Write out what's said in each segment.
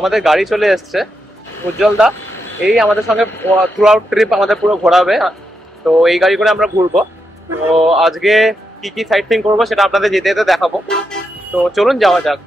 আমাদের গাড়ি চলে এসছে। উজ্জ্বল দা এই আমাদের সঙ্গে থ্রু আউট ট্রিপ আমাদের পুরো ঘোরাবে। তো এই গাড়ি করে আমরা ঘুরবো। তো আজকে কি কি সাইট সিইং করবো সেটা আপনাদের যেতে যেতে দেখাবো। তো চলুন যাওয়া যাক।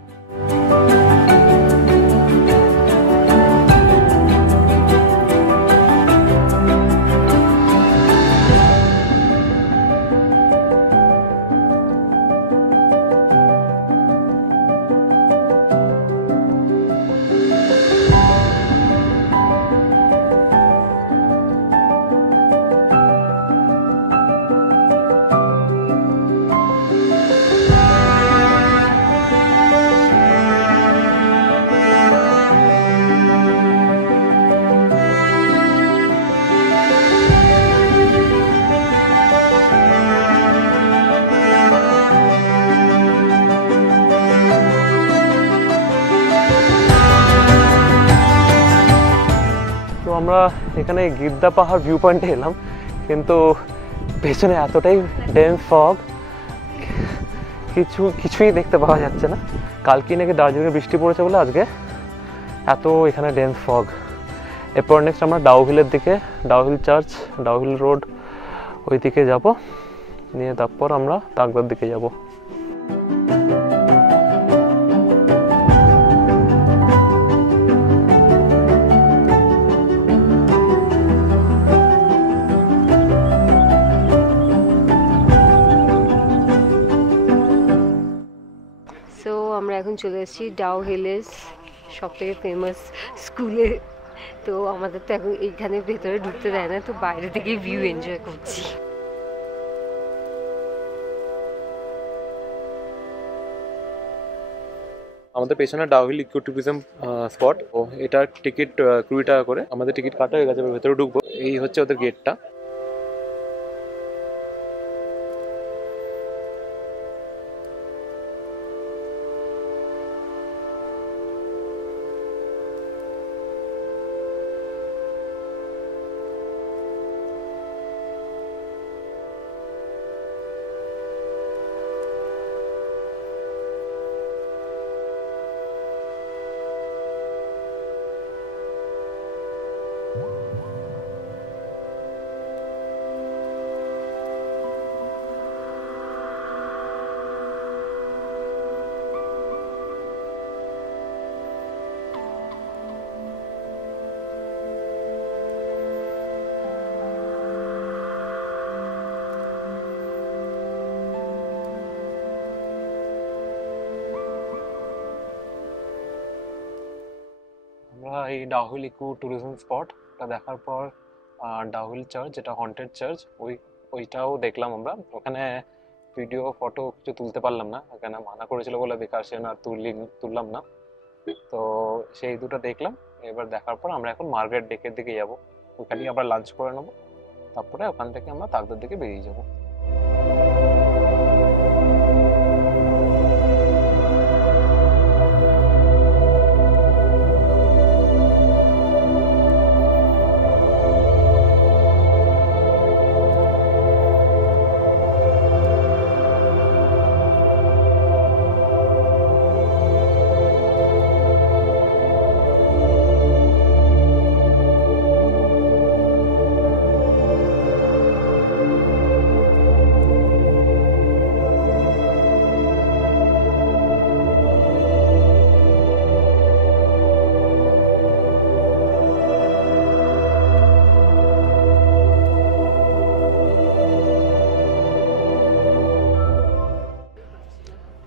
আমরা এখানে গিদ্দা পাহাড় ভিউ পয়েন্টে এলাম, কিন্তু পেছনে এতটাই ডেন্স ফগ, কিছুই দেখতে পাওয়া যাচ্ছে না। কালকে নাকি দার্জিলিংয়ে বৃষ্টি পড়েছে বলে আজকে এত এখানে ডেন্স ফগ। এরপর নেক্সট আমরা ডাউহিলের দিকে, ডাউহিল চার্চ, ডাউহিল রোড ওই দিকে যাব, নিয়ে তারপর আমরা তাগদার দিকে যাব। আমরা এখন চলে এসেছি ডাউহিলের সব থেকে ফেমাস স্কুলে। তো আমাদের তো এখন এইখানে ভেতরে ঢুকতে দেয় না, তো বাইরে থেকে ভিউ এনজয় করছি। আমাদের পেছনে ডাউহিল ইকো ট্যুরিজম স্পট। ও এটার টিকিট 20 টাকা করে। আমাদের টিকিট কাটা হয়ে গেছে, ভেতরে ঢুকবো। এই হচ্ছে ওদের গেটটা। আমরা এই ডাউহিল ইকো ট্যুরিজম স্পটটা দেখার পর ডাউহিল চার্চ, যেটা হন্টেড চার্চ, ওইটাও দেখলাম আমরা। ওখানে ভিডিও ফটো কিছু তুলতে পারলাম না, ওখানে মানা করেছিল বলে বেকার সে না তুললাম না। তো সেই দুটো দেখলাম। এবার দেখার পর আমরা এখন মার্কেট ডেকের দিকে যাবো, ওখানেই আবার লাঞ্চ করে নেবো। তারপরে ওখান থেকে আমরা তাগদার দিকে বেরিয়ে যাবো।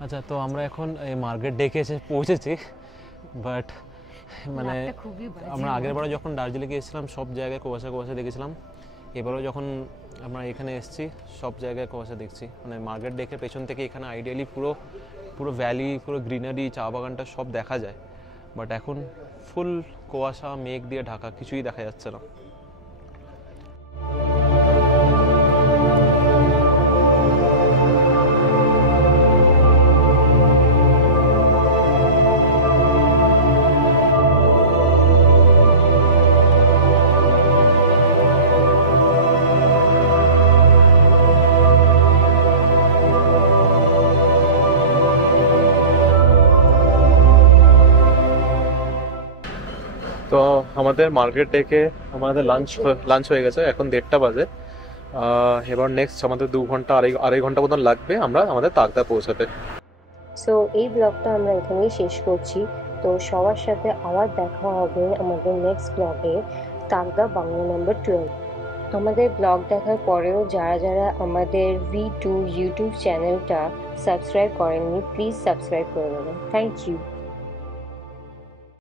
আচ্ছা, তো আমরা এখন এই মার্কেট ডেকে এসে পৌঁছেছি। বাট মানে আমরা আগের বারে যখন দার্জিলিংয়ে এসেছিলাম সব জায়গায় কুয়াশা দেখেছিলাম। এবারও যখন আমরা এখানে এসেছি সব জায়গায় কুয়াশা দেখছি। মানে মার্কেট ডেকের পেছন থেকে এখানে আইডিয়ালি পুরো ভ্যালি, পুরো গ্রিনারি, চা বাগানটা সব দেখা যায়। বাট এখন ফুল কুয়াশা, মেঘ দিয়ে ঢাকা, কিছুই দেখা যাচ্ছে না। তো আমাদের মার্কেট ডেকে আমাদের লাঞ্চ হয়ে গেছে, এখন 1:30 বাজে। এবার নেক্সট আমাদের 2 ঘন্টা আড়াই ঘন্টা মতন লাগবে আমরা আমাদের তাকদা পৌঁছাতে। সো এই ব্লগটা আমরা এখানেই শেষ করছি। তো সবার সাথে আবার দেখা হবে আমাদের নেক্সট ব্লগে, তাকদা বাংলো নাম্বার 12। আমাদের ব্লগ দেখার পরেও যারা যারা আমাদের V2 ইউটিউব চ্যানেলটা সাবস্ক্রাইব করেননি, প্লিজ সাবস্ক্রাইব করে দেবেন। Thank you.